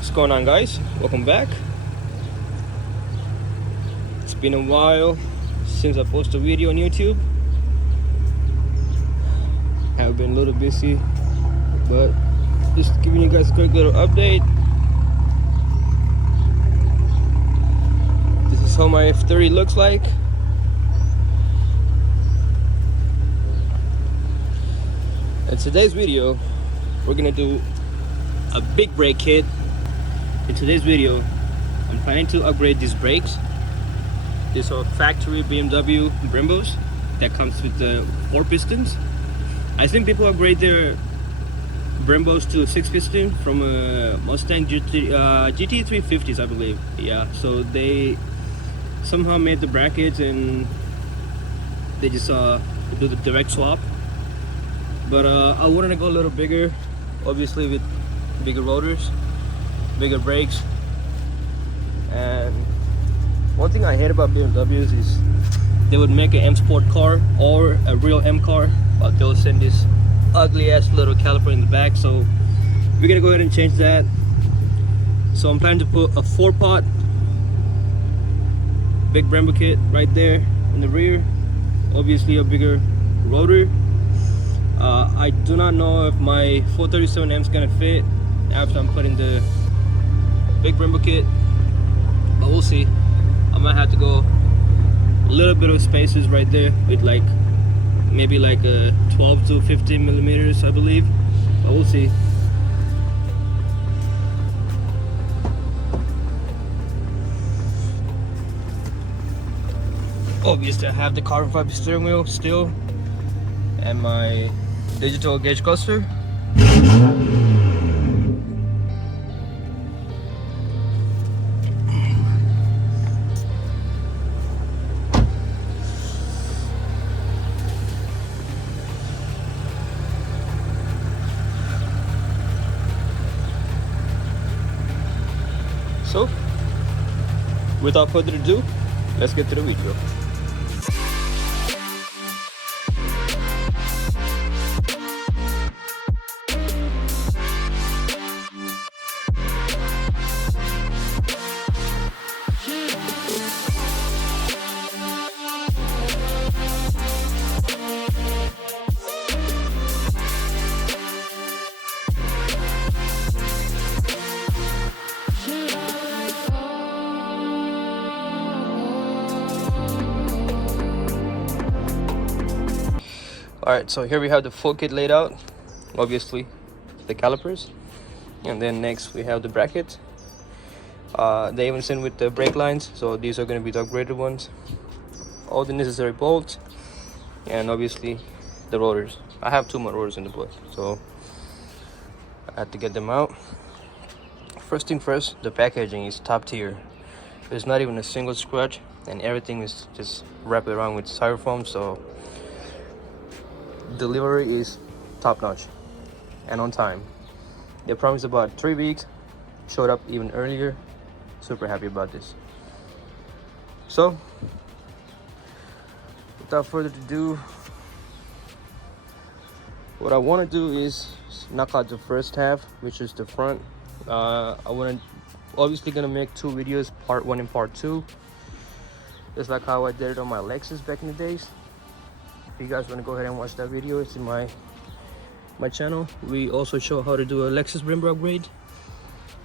What's going on, guys? Welcome back. It's been a while since I posted a video on YouTube. I've been a little busy, but just giving you guys a quick little update. This is how my F30 looks like. In today's video, we're gonna do a big brake kit. In today's video, I'm planning to upgrade these brakes. These are factory BMW Brembos that comes with the 4 pistons. I think people upgrade their Brembos to 6 piston from a Mustang GT 350s, I believe. Yeah, so they somehow made the brackets and they just do the direct swap. But I wanted to go a little bigger, obviously with bigger rotors, bigger brakes. And one thing I hate about BMWs is they would make an M Sport car or a real M car, but they'll send this ugly ass little caliper in the back. So we're gonna go ahead and change that. So I'm planning to put a 4-pot big Brembo kit right there in the rear, obviously a bigger rotor. I do not know if my 437M is gonna fit after I'm putting the big Brembo kit, but we'll see. I might have to go a little bit of spaces right there with like maybe like a 12 to 15 millimeters, I believe, but we'll see. Obviously I have the carbon fiber steering wheel still and my digital gauge cluster. So, without further ado, let's get to the video. Alright, so here we have the full kit laid out. Obviously, the calipers. And then next we have the brackets. They even sent with the brake lines, so these are going to be the upgraded ones. All the necessary bolts. And obviously, the rotors. I have 2 more rotors in the book, so I had to get them out. First thing first, the packaging is top tier. There's not even a single scratch, and everything is just wrapped around with styrofoam, so delivery is top notch and on time. They promised about 3 weeks, showed up even earlier. Super happy about this. So without further ado, what I want to do is knock out the first half, which is the front. Obviously gonna make 2 videos, part 1 and part 2, just like how I did it on my Lexus back in the days. If you guys want to go ahead and watch that video, it's in my channel. We also show how to do a Lexus Brembo upgrade.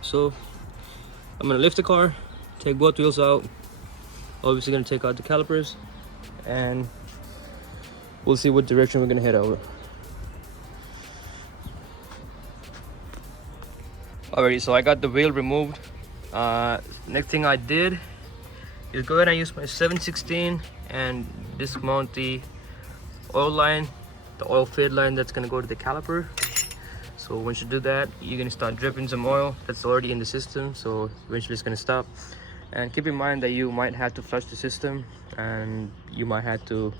So I'm gonna lift the car, take both wheels out, obviously gonna take out the calipers, and we'll see what direction we're gonna head over. Alrighty, so I got the wheel removed. Next thing I did is go ahead and use my 716 and dismount the oil line, the oil fade line that's gonna go to the caliper. So once you do that, you're gonna start dripping some oil that's already in the system, so eventually it's gonna stop. And keep in mind that you might have to flush the system, and you might have to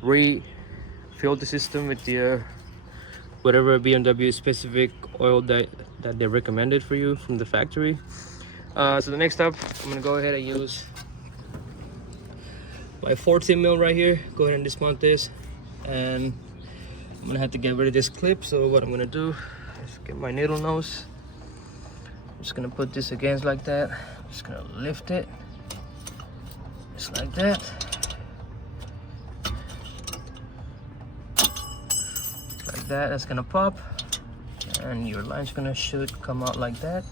refill the system with the whatever BMW specific oil that they recommended for you from the factory. So the next step, I'm gonna go ahead and use my 14 mil right here. Go ahead and dismount this, and I'm gonna have to get rid of this clip. So what I'm gonna do is get my needle nose, Just gonna put this against like that. Just gonna lift it just like that. Like that. That's gonna pop, and your line's gonna come out like that.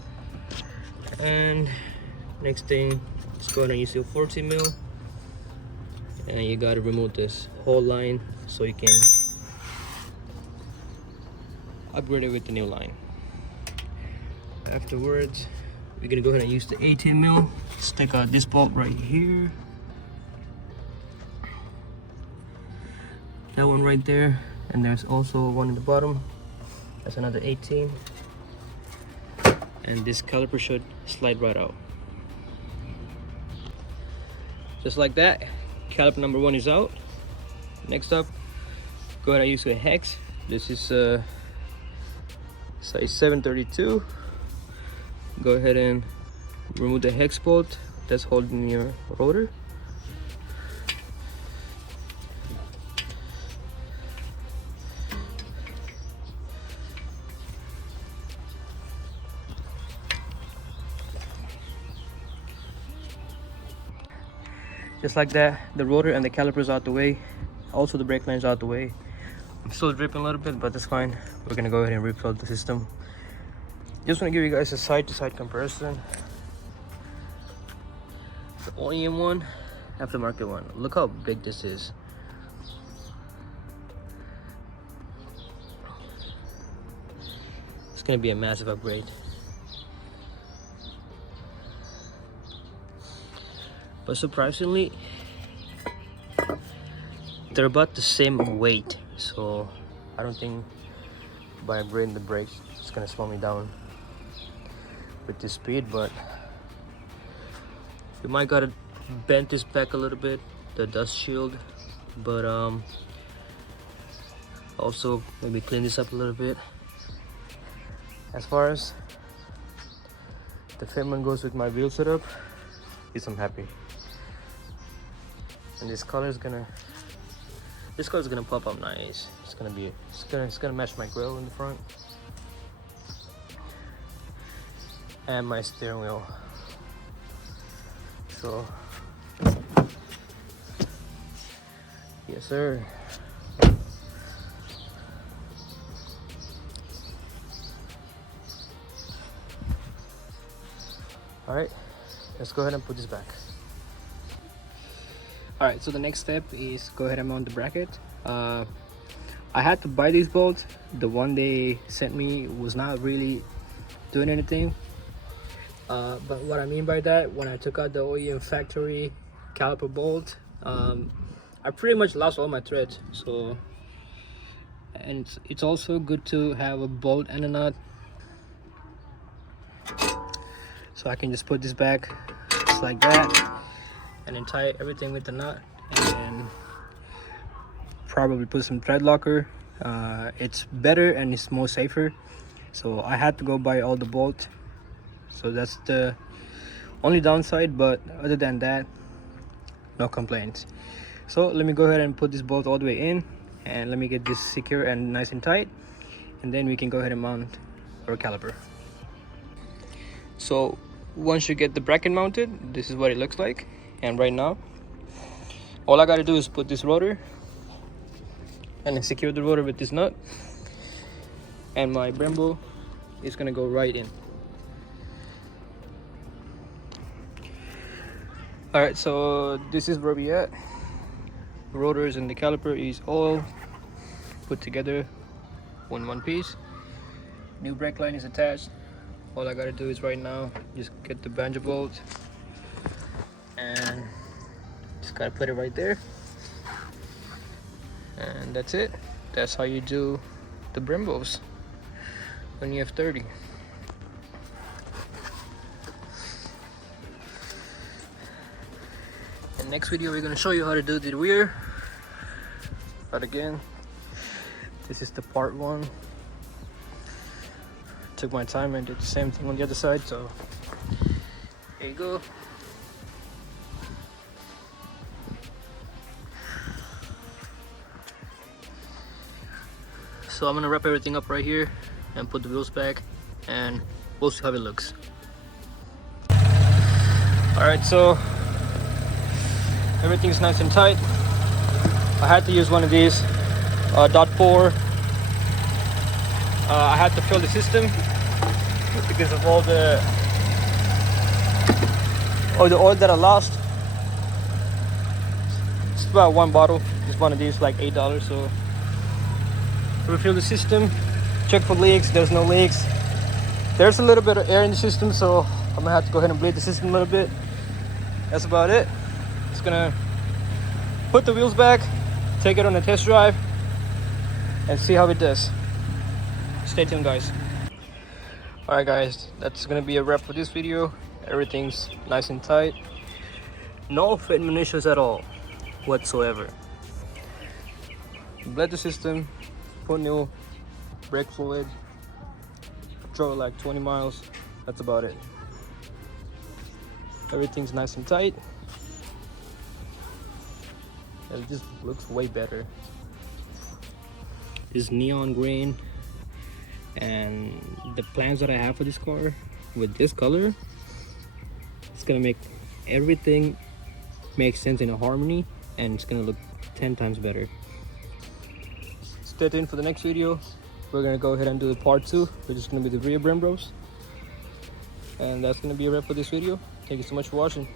And next thing, just go ahead and use your 40 mil, and you gotta remove this whole line so you can upgrade it with the new line. Afterwards, we're gonna go ahead and use the 18 mil. Stick out this bolt right here, that one right there, and there's also one in the bottom. That's another 18, and this caliper should slide right out just like that. Caliper number 1 is out. Next up, go ahead and use a hex. This is size 732. Go ahead and remove the hex bolt that's holding your rotor. Just like that, the rotor and the calipers out the way. Also the brake line's out the way. I'm still dripping a little bit, but that's fine. We're gonna go ahead and refill the system. Just want to give you guys a side-to-side comparison. The OEM one, aftermarket one. Look how big this is. It's gonna be a massive upgrade. But surprisingly, they're about the same weight, so I don't think by upgrading the brakes it's gonna slow me down with this speed. But you might gotta bend this back a little bit, the dust shield, but also maybe clean this up a little bit. As far as the fitment goes with my wheel setup, I'm happy. And this color is gonna pop up nice. It's gonna match my grille in the front and my steering wheel. So yes sir. All right, let's go ahead and put this back. All right, so the next step is go ahead and mount the bracket. I had to buy these bolts. The one they sent me was not really doing anything. But what I mean by that, when I took out the OEM factory caliper bolt, I pretty much lost all my threads. So, and it's also good to have a bolt and a nut. So I can just put this back just like that, and then tie everything with the nut, and then probably put some thread locker. It's better and it's more safer. So I had to go buy all the bolts. So that's the only downside, but other than that, no complaints. So let me go ahead and put this bolt all the way in, and let me get this secure and nice and tight, and then we can go ahead and mount our caliper. So once you get the bracket mounted, this is what it looks like. And right now, all I gotta do is put this rotor and then secure the rotor with this nut, and my Brembo is gonna go right in. All right, so this is where we at. The rotors and the caliper is all put together in one piece. New brake line is attached. All I gotta do is right now just get the banjo bolt and just gotta put it right there, and that's it. That's how you do the Brembos on the F30. In the next video, we're gonna show you how to do the rear. But again, this is the part one. Took my time and did the same thing on the other side, so here you go. So I'm gonna wrap everything up right here and put the wheels back, and we'll see how it looks. All right, so everything's nice and tight. I had to use one of these .4. I had to fill the system because of all the oil that I lost. It's about one bottle. Just one of these, like $8. So refill the system, check for leaks. There's no leaks. There's a little bit of air in the system, so I'm gonna have to go ahead and bleed the system a little bit. That's about it. Just gonna put the wheels back, take it on a test drive, and see how it does. Stay tuned, guys. All right, guys, that's gonna be a wrap for this video. Everything's nice and tight. No fitment issues at all whatsoever. Bled the system, put new brake fluid, drove like 20 miles. That's about it. Everything's nice and tight. It just looks way better. This neon green, and the plans that I have for this car with this color, it's gonna make everything make sense in a harmony, and it's gonna look 10 times better. Stay tuned for the next video. We're gonna go ahead and do the part 2, which is gonna be the rear Brembos, and that's gonna be a wrap for this video. Thank you so much for watching.